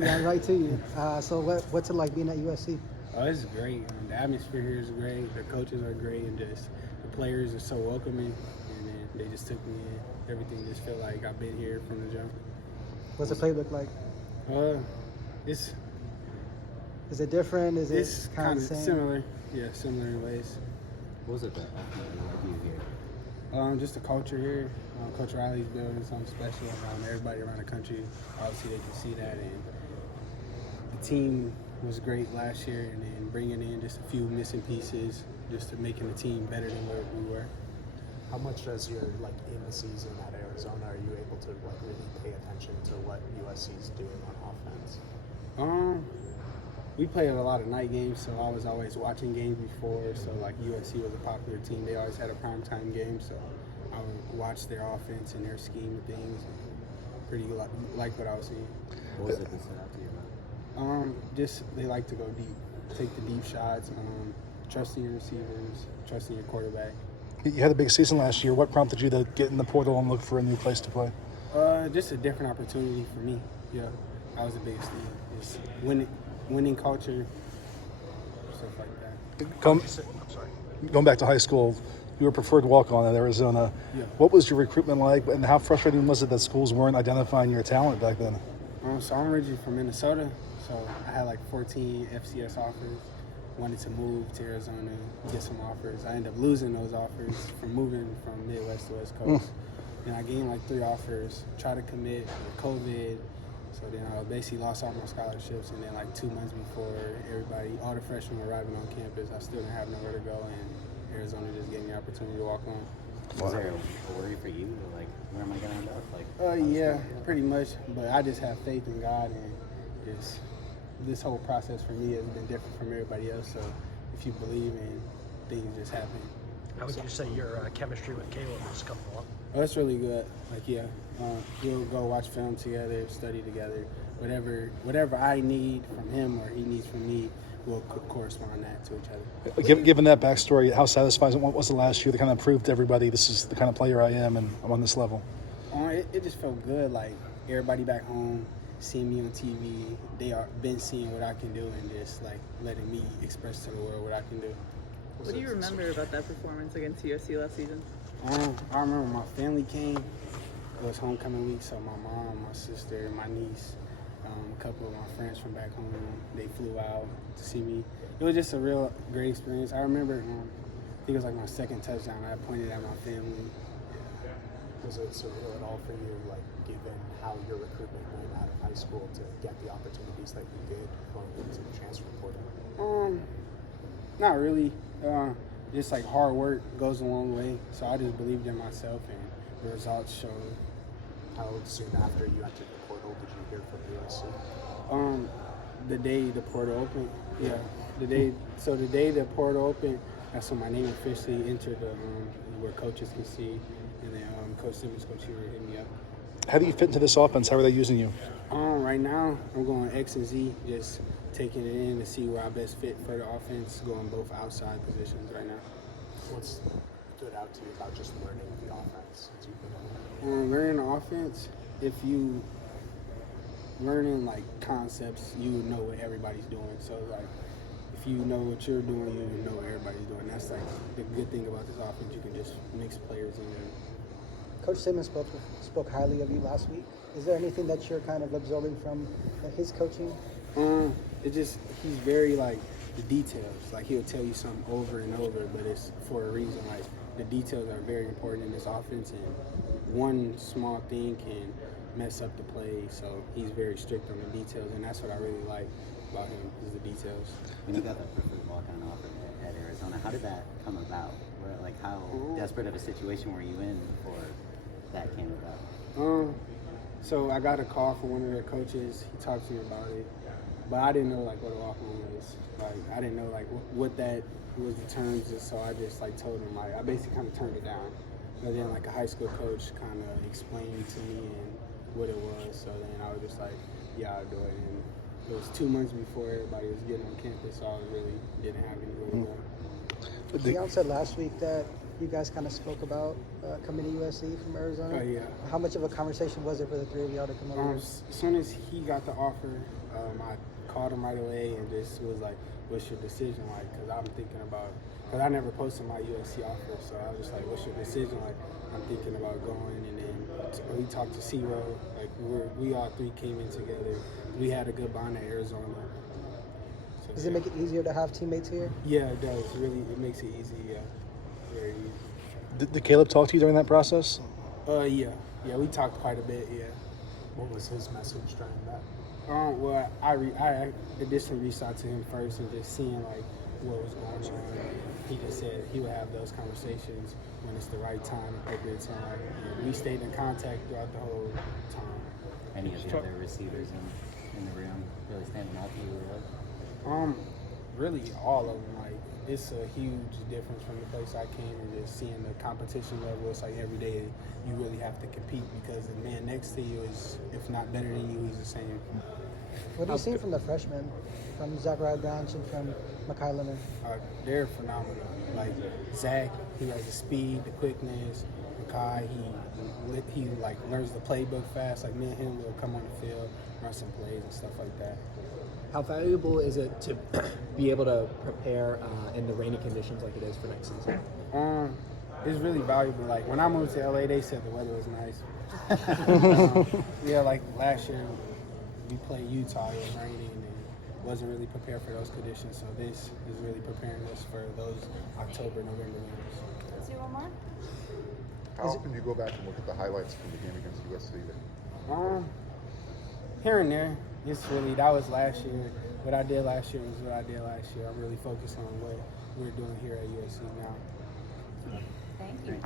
Ran right to you. So what's it like being at USC? Oh, it's great. The atmosphere here is great. The coaches are great, and just the players are so welcoming. And then they just took me in. Everything just felt like I've been here from the jump. What's the playbook like? It's Is it different? Is it's it kind of of the same? similar. Yeah, similar in ways. What was it that led you here? Just the culture here. Coach Riley's building something special around everybody around the country. Obviously, they can see that, and the team was great last year, and then bringing in just a few missing pieces, just to making the team better than where we were. How much as you're like in the season at Arizona are you able to like really pay attention to what USC's doing on offense? We played a lot of night games, so I was always watching games before. So like USC was a popular team; they always had a primetime game, so I would watch their offense and their scheme of things, and pretty like what I was seeing. What was it that stood out to you about it? Just they like to go deep, take the deep shots, trusting your receivers, trusting your quarterback. You had a big season last year. What prompted you to get in the portal and look for a new place to play? Just a different opportunity for me. Yeah, that was the biggest thing. Just winning culture, stuff like that. Going back to high school, you were preferred walk-on at Arizona. Yeah. What was your recruitment like, and how frustrating was it that schools weren't identifying your talent back then? So I'm originally from Minnesota, so I had like 14 FCS offers. Wanted to move to Arizona, get some offers. I ended up losing those offers from moving from Midwest to West Coast. And I gained like 3 offers, tried to commit with COVID. So then I basically lost all my scholarships, and then like 2 months before all the freshmen were arriving on campus, I still didn't have nowhere to go, and Arizona just gave me the opportunity to walk on. Was there a worry for you? Like, where am I going to end up? Yeah, pretty much. But I just have faith in God, and just this whole process for me has been different from everybody else. So if you believe in things, just happen. How would you say your chemistry with Caleb has come along? Oh, it's really good. We'll go watch film together, study together. Whatever I need from him or he needs from me, we'll correspond that to each other. Given that backstory, how satisfying was the last year to kind of prove to everybody this is the kind of player I am and I'm on this level? It just felt good. Like everybody back home seeing me on TV, they are been seeing what I can do and just like letting me express to the world what I can do. What do you remember about that performance against USC last season? I remember my family came. It was homecoming week, so my mom, my sister, my niece, a couple of my friends from back home, they flew out to see me. It was just a real great experience. I remember, I think it was like my second touchdown. I pointed at my family. Was it surreal at all for you, like given how your recruitment went out of high school to get the opportunities that you did going into the transfer portal? Not really. Just like hard work goes a long way. So I just believed in myself, and the results showed. How soon after you entered the portal did you hear from USC? The day the portal opened. Yeah, the day the portal opened, that's when my name officially entered where coaches can see, and then Coach Simmons, Coach Hubert hit me up. How do you fit into this offense? How are they using you? Right now, I'm going X and Z, just taking it in to see where I best fit for the offense, going both outside positions right now. What's stood out to you about just learning the offense since you've been in it? Learning the offense, if you learning like concepts, you know what everybody's doing. So like, if you know what you're doing, you know what everybody's doing. That's like the good thing about this offense. You can just mix players in there. Coach Simmons spoke highly of you last week. Is there anything that you're kind of absorbing from his coaching? He's very like the details. Like he'll tell you something over and over, but it's for a reason. Like the details are very important in this offense, and one small thing can mess up the play. So he's very strict on the details, and that's what I really like about him is the details. When you got the preferred walk-on offer at Arizona, how did that come about? How desperate of a situation were you in before that came about? So I got a call from one of their coaches. He talked to me about it, but I didn't know like what a walk-on was. Like I didn't know like what that was the terms. So I just like told him like I basically kind of turned it down. But then like a high school coach kind of explained to me and what it was. So then I was just like, yeah, I'll do it. And it was 2 months before everybody was getting on campus, so I really didn't have anywhere to go. Deion said last week that you guys kind of spoke about coming to USC from Arizona. Oh, yeah. How much of a conversation was it for the three of y'all to come over? As soon as he got the offer, I called him right away and just was like, "What's your decision like?" Because I'm thinking about, because I never posted my USC offer, so I was just like, "What's your decision like?" I'm thinking about going, and then we talked to Zero. Like we all three came in together. We had a good bond at Arizona. So, Does it make it easier to have teammates here? Yeah, it does. Really, it makes it easy. Yeah, very easy. Did Caleb talk to you during that process? Yeah, we talked quite a bit. Yeah. What was his message during that? Well, I additionally reached out to him first and just seeing like what was going on. He just said he would have those conversations when it's the right time, appropriate time. And we stayed in contact throughout the whole time. Any of the other receivers in the room really standing out to you? Really? Really all of them. Like it's a huge difference from the place I came and just seeing the competition level. It's like every day you really have to compete because the man next to you is, if not better than you, he's the same. What do you see from the freshmen, from Zachariah Branch and from Mekhi Leonard? They're phenomenal. Like Zach, he has the speed, the quickness. Mekhi, he like learns the playbook fast. Like me and him will come on the field, run some plays and stuff like that. How valuable is it to be able to prepare in the rainy conditions like it is for next season? It's really valuable. Like when I moved to LA, they said the weather was nice. Yeah, like last year we played Utah. It was raining and wasn't really prepared for those conditions. So this is really preparing us for those October, November games. Let's do one more. How often do you go back and look at the highlights from the game against USC? Here and there. It's really, that was last year. What I did last year was what I did last year. I'm really focused on what we're doing here at USC now. Thank you.